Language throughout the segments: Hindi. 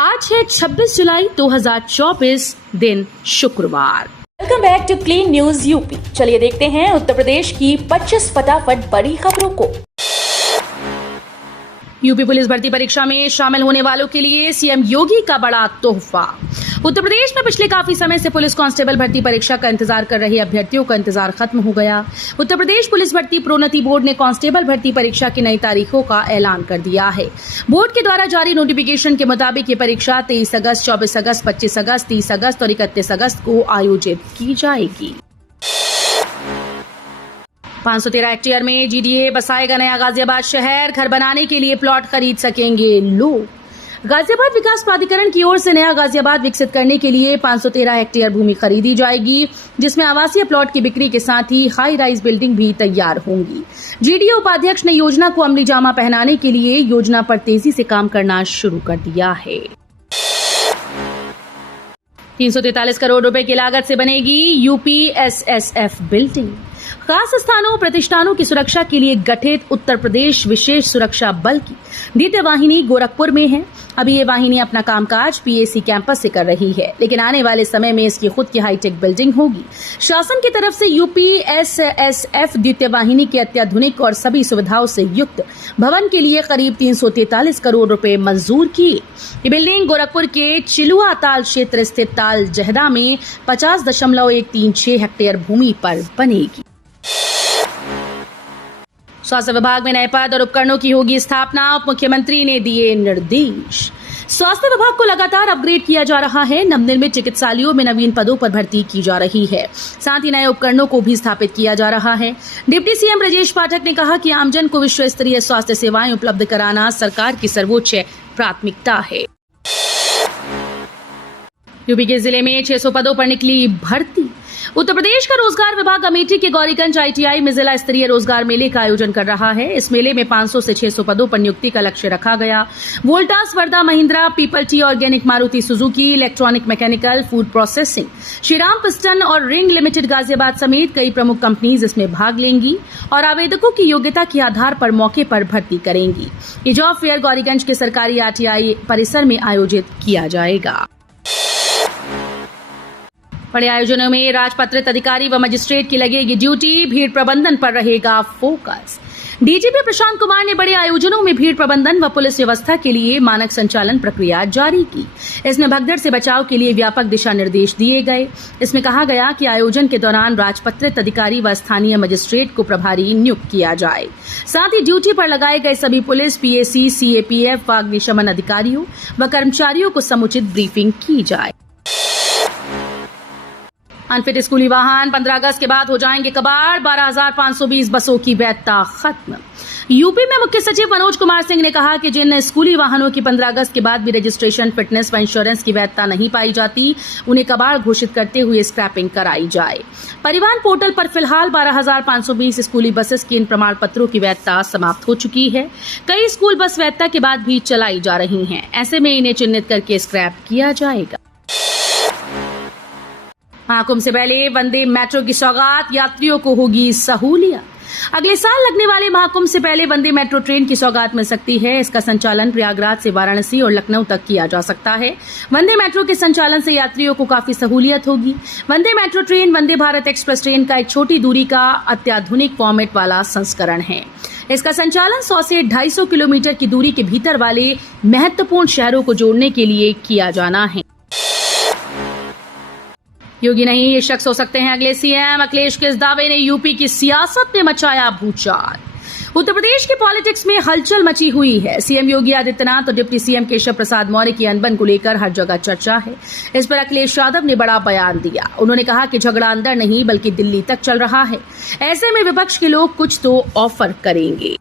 आज है 26 जुलाई 2024 दिन शुक्रवार। Welcome back to clean news UP. चलिए देखते हैं उत्तर प्रदेश की 25 फटाफट बड़ी खबरों को। यूपी पुलिस भर्ती परीक्षा में शामिल होने वालों के लिए सीएम योगी का बड़ा तोहफा। उत्तर प्रदेश में पिछले काफी समय से पुलिस कांस्टेबल भर्ती परीक्षा का इंतजार कर रहे अभ्यर्थियों का इंतजार खत्म हो गया। उत्तर प्रदेश पुलिस भर्ती प्रोन्नति बोर्ड ने कांस्टेबल भर्ती परीक्षा की नई तारीखों का ऐलान कर दिया है। बोर्ड के द्वारा जारी नोटिफिकेशन के मुताबिक ये परीक्षा 23 अगस्त, 24 अगस्त, 25 अगस्त, 30 अगस्त और 31 अगस्त को आयोजित की जाएगी। 513 हेक्टेयर में जीडीए बसाएगा नया गाजियाबाद शहर। घर बनाने के लिए प्लॉट खरीद सकेंगे लोग। गाजियाबाद विकास प्राधिकरण की ओर से नया गाजियाबाद विकसित करने के लिए 513 हेक्टेयर भूमि खरीदी जाएगी, जिसमें आवासीय प्लॉट की बिक्री के साथ ही हाई राइज बिल्डिंग भी तैयार होंगी। जीडीए उपाध्यक्ष ने योजना को अमली जामा पहनाने के लिए योजना पर तेजी से काम करना शुरू कर दिया है। 343 करोड़ रुपए की लागत से बनेगी यूपीएसएसएफ बिल्डिंग। खास स्थानों प्रतिष्ठानों की सुरक्षा के लिए गठित उत्तर प्रदेश विशेष सुरक्षा बल की द्वितीय वाहिनी गोरखपुर में है। अभी ये वाहिनी अपना कामकाज पीएसी कैंपस से कर रही है, लेकिन आने वाले समय में इसकी खुद की हाईटेक बिल्डिंग होगी। शासन की तरफ से यूपीएसएसएफ द्वितीय वाहिनी के अत्याधुनिक और सभी सुविधाओं से युक्त भवन के लिए करीब 343 करोड़ रुपए मंजूर किए। ये बिल्डिंग गोरखपुर के चिलुआ ताल क्षेत्र स्थित ताल जहदा में 50.136 हेक्टेयर भूमि पर बनेगी। स्वास्थ्य विभाग में नए पद और उपकरणों की होगी स्थापना। उप मुख्यमंत्री ने दिए निर्देश। स्वास्थ्य विभाग को लगातार अपग्रेड किया जा रहा है। नवनिर्मित चिकित्सालयों में नवीन पदों पर भर्ती की जा रही है, साथ ही नए उपकरणों को भी स्थापित किया जा रहा है। डिप्टी सीएम ब्रजेश पाठक ने कहा कि आमजन को विश्व स्तरीय स्वास्थ्य सेवाएं उपलब्ध कराना सरकार की सर्वोच्च प्राथमिकता है। यूपी के जिले में 600 पदों पर निकली भर्ती। उत्तर प्रदेश का रोजगार विभाग अमेठी के गौरीगंज आईटीआई में जिला स्तरीय रोजगार मेले का आयोजन कर रहा है। इस मेले में 500 से 600 पदों पर नियुक्ति का लक्ष्य रखा गया। Voltas, Wardha Mahindra, people T organic, Maruti Suzuki, electronic mechanical, food processing, Shriram piston और रिंग लिमिटेड गाजियाबाद समेत कई प्रमुख कंपनीज इसमें भाग लेंगी और आवेदकों की योग्यता के आधार पर मौके पर भर्ती करेंगी। ये जॉब फेयर गौरीगंज के सरकारी आईटीआई परिसर में आयोजित किया जाएगा। बड़े आयोजनों में राजपत्रित अधिकारी व मजिस्ट्रेट की लगेगी ड्यूटी। भीड़ प्रबंधन पर रहेगा फोकस। डीजीपी प्रशांत कुमार ने बड़े आयोजनों में भीड़ प्रबंधन व पुलिस व्यवस्था के लिए मानक संचालन प्रक्रिया जारी की। इसमें भगदड़ से बचाव के लिए व्यापक दिशा निर्देश दिए गए। इसमें कहा गया कि आयोजन के दौरान राजपत्रित अधिकारी व स्थानीय मजिस्ट्रेट को प्रभारी नियुक्त किया जाए। साथ ही ड्यूटी पर लगाए गए सभी पुलिस, पीएसी, सीएपीएफ व अग्निशमन अधिकारियों व कर्मचारियों को समुचित ब्रीफिंग की जाए। अनफिट स्कूली वाहन 15 अगस्त के बाद हो जाएंगे कबाड़। 12,520 बसों की वैधता खत्म। यूपी में मुख्य सचिव मनोज कुमार सिंह ने कहा कि जिन स्कूली वाहनों की 15 अगस्त के बाद भी रजिस्ट्रेशन, फिटनेस व इंश्योरेंस की वैधता नहीं पाई जाती, उन्हें कबाड़ घोषित करते हुए स्क्रैपिंग कराई जाए। परिवहन पोर्टल पर फिलहाल 12,520 स्कूली बसेस की इन प्रमाण पत्रों की वैधता समाप्त हो चुकी है। कई स्कूल बस वैधता के बाद भी चलाई जा रही हैं। ऐसे में इन्हें चिन्हित करके स्क्रैप किया जाएगा। महाकुंभ से पहले वंदे मेट्रो की सौगात, यात्रियों को होगी सहूलियत। अगले साल लगने वाले महाकुंभ से पहले वंदे मेट्रो ट्रेन की सौगात मिल सकती है। इसका संचालन प्रयागराज से वाराणसी और लखनऊ तक किया जा सकता है। वंदे मेट्रो के संचालन से यात्रियों को काफी सहूलियत होगी। वंदे metro train Vande Bharat express train का एक छोटी दूरी का अत्याधुनिक फॉर्मेट वाला संस्करण है। इसका संचालन 100 से 250 किलोमीटर की दूरी के भीतर वाले महत्वपूर्ण शहरों को जोड़ने के लिए किया जाना है। योगी नहीं, ये शख्स हो सकते हैं अगले सीएम। अखिलेश के इस दावे ने यूपी की सियासत में मचाया भूचाल। उत्तर प्रदेश की पॉलिटिक्स में हलचल मची हुई है। सीएम योगी आदित्यनाथ और डिप्टी सीएम केशव प्रसाद मौर्य की अनबन को लेकर हर जगह चर्चा है। इस पर अखिलेश यादव ने बड़ा बयान दिया। उन्होंने कहा कि झगड़ा अंदर नहीं बल्कि दिल्ली तक चल रहा है। ऐसे में विपक्ष के लोग कुछ तो ऑफर करेंगे।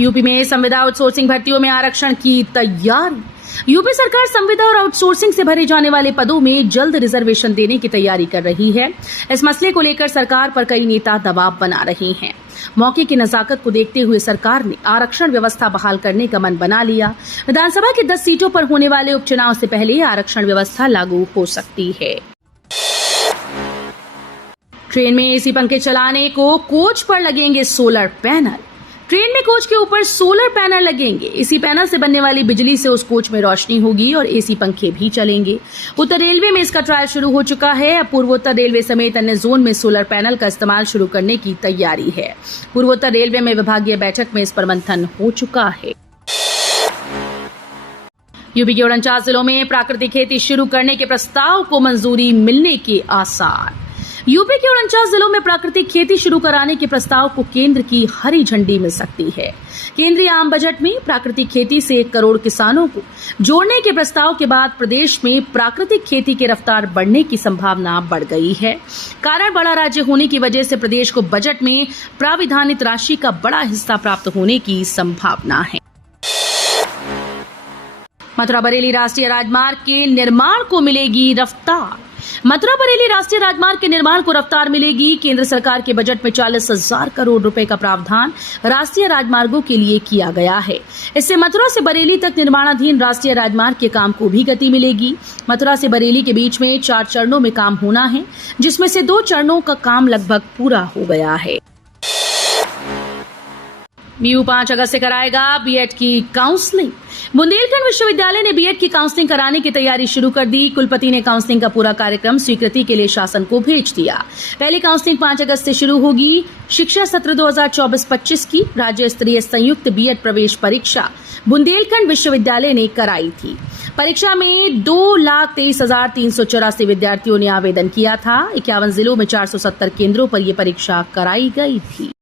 यूपी में संविदा आउटसोर्सिंग भर्तियों में आरक्षण की तैयारी। यूपी सरकार संविदा और आउटसोर्सिंग से भरे जाने वाले पदों में जल्द रिजर्वेशन देने की तैयारी कर रही है। इस मसले को लेकर सरकार पर कई नेता दबाव बना रहे हैं। मौके की नजाकत को देखते हुए सरकार ने आरक्षण व्यवस्था बहाल करने का मन बना लिया। विधानसभा की 10 सीटों पर होने वाले उपचुनाव से पहले आरक्षण व्यवस्था लागू हो सकती है। ट्रेन में एसी पंखे चलाने को कोच पर लगेंगे सोलर पैनल। ट्रेन में कोच के ऊपर सोलर पैनल लगेंगे। इसी पैनल से बनने वाली बिजली से उस कोच में रोशनी होगी और एसी पंखे भी चलेंगे। उत्तर रेलवे में इसका ट्रायल शुरू हो चुका है। अब पूर्वोत्तर रेलवे समेत अन्य जोन में सोलर पैनल का इस्तेमाल शुरू करने की तैयारी है। पूर्वोत्तर रेलवे में विभागीय बैठक में इस पर मंथन हो चुका है। यूपी के 49 जिलों में प्राकृतिक खेती शुरू करने के प्रस्ताव को मंजूरी मिलने के आसार। यूपी के 49 जिलों में प्राकृतिक खेती शुरू कराने के प्रस्ताव को केंद्र की हरी झंडी मिल सकती है। केंद्रीय आम बजट में प्राकृतिक खेती से 1 करोड़ किसानों को जोड़ने के प्रस्ताव के बाद प्रदेश में प्राकृतिक खेती की रफ्तार बढ़ने की संभावना बढ़ गई है। कारण बड़ा राज्य होने की वजह से प्रदेश को बजट में प्राविधानित राशि का बड़ा हिस्सा प्राप्त होने की संभावना है। मथुरा बरेली राष्ट्रीय राजमार्ग के निर्माण को मिलेगी रफ्तार। मथुरा बरेली राष्ट्रीय राजमार्ग के निर्माण को रफ्तार मिलेगी। केंद्र सरकार के बजट में 40,000 करोड़ रुपए का प्रावधान राष्ट्रीय राजमार्गों के लिए किया गया है। इससे मथुरा से बरेली तक निर्माणाधीन राष्ट्रीय राजमार्ग के काम को भी गति मिलेगी। मथुरा से बरेली के बीच में 4 चरणों में काम होना है, जिसमें से 2 चरणों का काम लगभग पूरा हो गया है। MIU 5 अगस्त से कराएगा बीएड की काउंसलिंग। बुंदेलखंड विश्वविद्यालय ने बीएड की काउंसलिंग कराने की तैयारी शुरू कर दी। कुलपति ने काउंसलिंग का पूरा कार्यक्रम स्वीकृति के लिए शासन को भेज दिया। पहली काउंसलिंग 5 अगस्त से शुरू होगी। शिक्षा सत्र 2024-25 की राज्य स्तरीय संयुक्त बीएड प्रवेश परीक्षा बुंदेलखंड विश्वविद्यालय ने कराई थी। परीक्षा में 2,23,384 विद्यार्थियों ने आवेदन किया था। 51 जिलों में 470 केंद्रों पर यह परीक्षा कराई गई थी।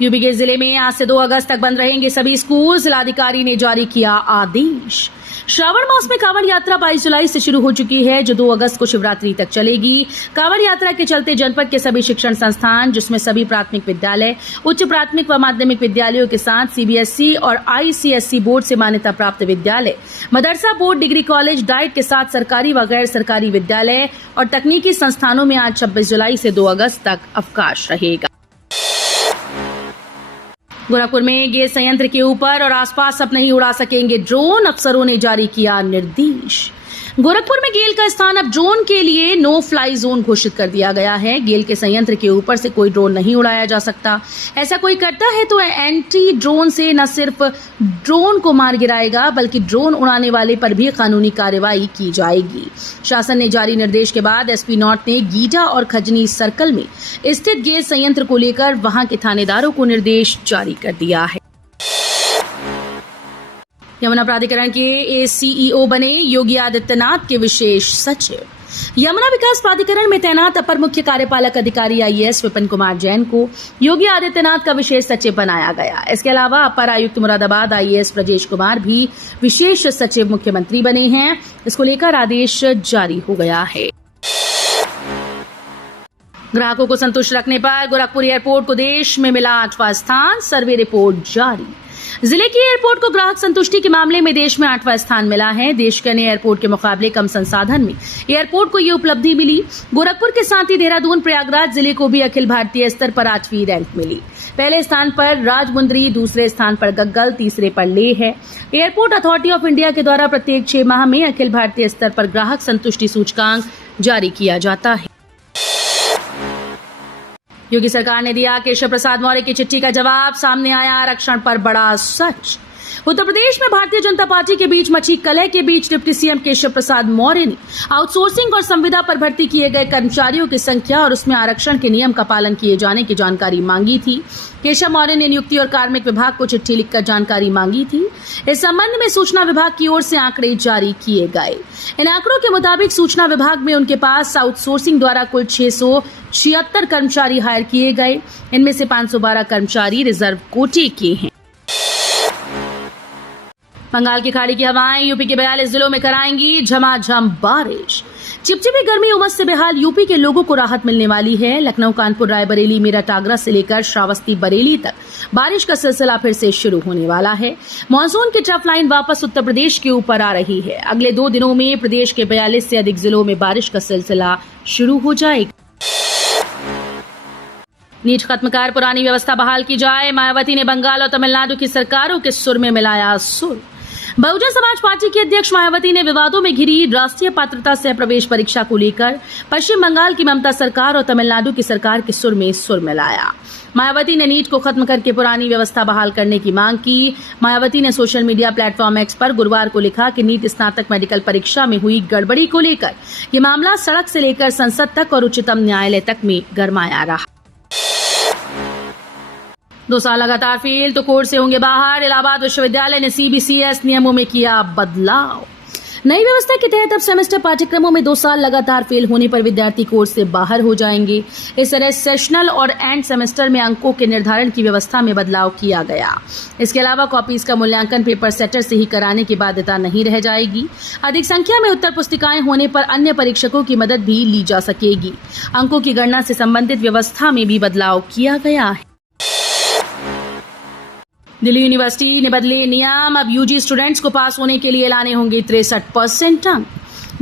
यूपी के जिले में आज से 2 अगस्त तक बंद रहेंगे सभी स्कूल। जिलाधिकारी ने जारी किया आदेश। श्रावण मास में कांवड़ यात्रा 22 जुलाई से शुरू हो चुकी है, जो 2 अगस्त को शिवरात्रि तक चलेगी। कांवड़ यात्रा के चलते जनपद के सभी शिक्षण संस्थान, जिसमें सभी प्राथमिक विद्यालय, उच्च प्राथमिक व माध्यमिक विद्यालयों के साथ सीबीएसई और आईसीएसई बोर्ड से मान्यता प्राप्त विद्यालय, मदरसा बोर्ड, डिग्री कॉलेज, डाइट के साथ सरकारी व गैर सरकारी विद्यालय और तकनीकी संस्थानों में आज 26 जुलाई से 2 अगस्त तक अवकाश रहेगा। गोरखपुर में गैस संयंत्र के ऊपर और आसपास अब नहीं उड़ा सकेंगे ड्रोन, अफसरों ने जारी किया निर्देश। गोरखपुर में गेल का स्थान अब ड्रोन के लिए नो फ्लाई जोन घोषित कर दिया गया है। गेल के संयंत्र के ऊपर से कोई ड्रोन नहीं उड़ाया जा सकता। ऐसा कोई करता है तो एंटी ड्रोन से न सिर्फ ड्रोन को मार गिराएगा, बल्कि ड्रोन उड़ाने वाले पर भी कानूनी कार्रवाई की जाएगी। शासन ने जारी निर्देश के बाद एसपी नॉर्थ ने गीडा और खजनी सर्कल में स्थित गेल संयंत्र को लेकर वहां के थानेदारों को निर्देश जारी कर दिया है। यमुना प्राधिकरण के एसीईओ बने योगी आदित्यनाथ के विशेष सचिव। यमुना विकास प्राधिकरण में तैनात अपर मुख्य कार्यपालक अधिकारी आईएएस विपिन कुमार जैन को योगी आदित्यनाथ का विशेष सचिव बनाया गया। इसके अलावा अपर आयुक्त मुरादाबाद आईएएस ब्रजेश कुमार भी विशेष सचिव मुख्यमंत्री बने हैं। इसको लेकर आदेश जारी हो गया है। ग्राहकों को संतुष्ट रखने पर गोरखपुर एयरपोर्ट को देश में मिला 8वां स्थान, सर्वे रिपोर्ट जारी। जिले की एयरपोर्ट को ग्राहक संतुष्टि के मामले में देश में 8वां स्थान मिला है। देश के अन्य एयरपोर्ट के मुकाबले कम संसाधन में एयरपोर्ट को यह उपलब्धि मिली। गोरखपुर के साथ ही देहरादून, प्रयागराज जिले को भी अखिल भारतीय स्तर पर 8वीं रैंक मिली। पहले स्थान पर राजमुंदरी, दूसरे स्थान पर गग्गल, तीसरे पर लेह है। एयरपोर्ट अथॉरिटी ऑफ इंडिया के द्वारा प्रत्येक 6 माह में अखिल भारतीय स्तर पर ग्राहक संतुष्टि सूचकांक जारी किया जाता है। योगी सरकार ने दिया केशव प्रसाद मौर्य की चिट्ठी का जवाब। सामने आया आरक्षण पर बड़ा सच। उत्तर प्रदेश में भारतीय जनता पार्टी के बीच मची कलह के बीच डिप्टी सीएम केशव प्रसाद मौर्य ने आउटसोर्सिंग और संविदा पर भर्ती किए गए कर्मचारियों की संख्या और उसमें आरक्षण के नियम का पालन किए जाने की जानकारी मांगी थी। केशव मौर्य ने नियुक्ति और कार्मिक विभाग को चिट्ठी लिखकर जानकारी मांगी थी। इस संबंध में सूचना विभाग की ओर से आंकड़े जारी किए गए। इन आंकड़ों के मुताबिक सूचना विभाग में उनके पास आउटसोर्सिंग द्वारा कुल 676 कर्मचारी हायर किए गए। इनमें से 512 कर्मचारी रिजर्व कोटे के हैं। बंगाल की खाड़ी की हवाएं यूपी के 42 जिलों में कराएंगी झमाझम बारिश। चिपचिपी गर्मी उमस से बेहाल यूपी के लोगों को राहत मिलने वाली है। लखनऊ, कानपुर, रायबरेली, मेरठ, आगरा से लेकर श्रावस्ती, बरेली तक बारिश का सिलसिला फिर से शुरू होने वाला है। मानसून की ट्रफ लाइन वापस उत्तर प्रदेश के ऊपर आ रही है। अगले 2 दिनों में प्रदेश के 42 से अधिक जिलों में बारिश का सिलसिला शुरू हो जाएगा। नीट खत्म कर पुरानी व्यवस्था बहाल की जाए। मायावती ने बंगाल और तमिलनाडु की सरकारों के सुर में मिलाया सुर। बहुजन समाज पार्टी की अध्यक्ष मायावती ने विवादों में घिरी राष्ट्रीय पात्रता सह प्रवेश परीक्षा को लेकर पश्चिम बंगाल की ममता सरकार और तमिलनाडु की सरकार के सुर में सुर मिलाया। मायावती ने नीट को खत्म करके पुरानी व्यवस्था बहाल करने की मांग की। मायावती ने सोशल मीडिया प्लेटफॉर्म एक्स पर गुरुवार को लिखा कि नीट स्नातक मेडिकल परीक्षा में हुई गड़बड़ी को लेकर ये मामला सड़क से लेकर संसद तक और उच्चतम न्यायालय तक में गरमाया रहा। 2 साल लगातार फेल तो कोर्स से होंगे बाहर। इलाहाबाद विश्वविद्यालय ने सीबीसीएस नियमों में किया बदलाव। नई व्यवस्था के तहत अब सेमेस्टर पाठ्यक्रमों में 2 साल लगातार फेल होने पर विद्यार्थी कोर्स से बाहर हो जाएंगे। इस तरह सेशनल और एंड सेमेस्टर में अंकों के निर्धारण की व्यवस्था में बदलाव किया गया। इसके अलावा कॉपीज का मूल्यांकन पेपर सेटर से ही कराने की बाध्यता नहीं रह जाएगी। अधिक संख्या में उत्तर पुस्तिकाएं होने पर अन्य परीक्षकों की मदद भी ली जा सकेगी। अंकों की गणना से संबंधित व्यवस्था में भी बदलाव किया गया है। दिल्ली यूनिवर्सिटी ने बदले नियम। अब यूजी स्टूडेंट्स को पास होने के लिए लाने होंगे 63% अंक।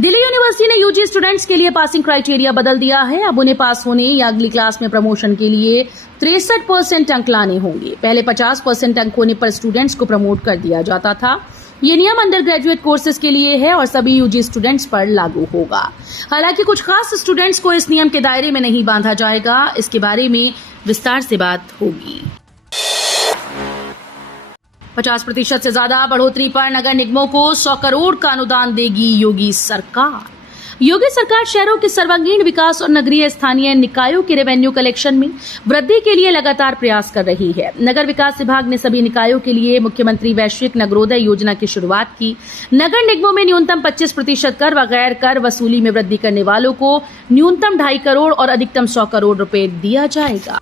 दिल्ली यूनिवर्सिटी ने यूजी स्टूडेंट्स के लिए पासिंग क्राइटेरिया बदल दिया है। अब उन्हें पास होने या अगली क्लास में प्रमोशन के लिए 63% अंक लाने होंगे। पहले 50% अंक होने पर स्टूडेंट्स को प्रमोट कर दिया जाता था। ये नियम अंडर ग्रेजुएट कोर्सेज के लिए है और सभी यूजी स्टूडेंट्स पर लागू होगा। हालांकि कुछ खास स्टूडेंट्स को इस नियम के दायरे में नहीं बांधा जाएगा। इसके बारे में विस्तार से बात होगी। 50% से ज्यादा बढ़ोतरी पर नगर निगमों को 100 करोड़ का अनुदान देगी योगी सरकार। योगी सरकार शहरों के सर्वांगीण विकास और नगरीय स्थानीय निकायों के रेवेन्यू कलेक्शन में वृद्धि के लिए लगातार प्रयास कर रही है। नगर विकास विभाग ने सभी निकायों के लिए मुख्यमंत्री वैश्विक नगरोदय योजना की शुरुआत की। नगर निगमों में न्यूनतम 25% कर व गैर कर वसूली में वृद्धि करने वालों को न्यूनतम 2.5 करोड़ और अधिकतम 100 करोड़ रुपए दिया जाएगा।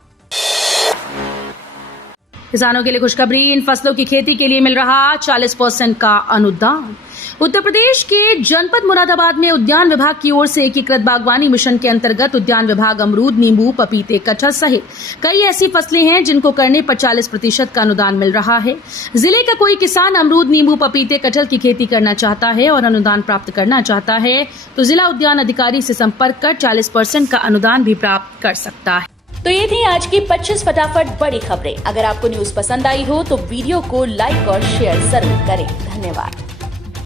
किसानों के लिए खुशखबरी। इन फसलों की खेती के लिए मिल रहा 40% का अनुदान। उत्तर प्रदेश के जनपद मुरादाबाद में उद्यान विभाग की ओर से एकीकृत बागवानी मिशन के अंतर्गत उद्यान विभाग अमरूद, नींबू, पपीते, कटहल सहित कई ऐसी फसलें हैं जिनको करने पर 40% का अनुदान मिल रहा है। जिले का कोई किसान अमरूद, नींबू, पपीते, कटहल की खेती करना चाहता है और अनुदान प्राप्त करना चाहता है तो जिला उद्यान अधिकारी से संपर्क कर 40% का अनुदान भी प्राप्त कर सकता है। तो ये थी आज की 25 फटाफट बड़ी खबरें। अगर आपको न्यूज पसंद आई हो तो वीडियो को लाइक और शेयर जरूर करें। धन्यवाद।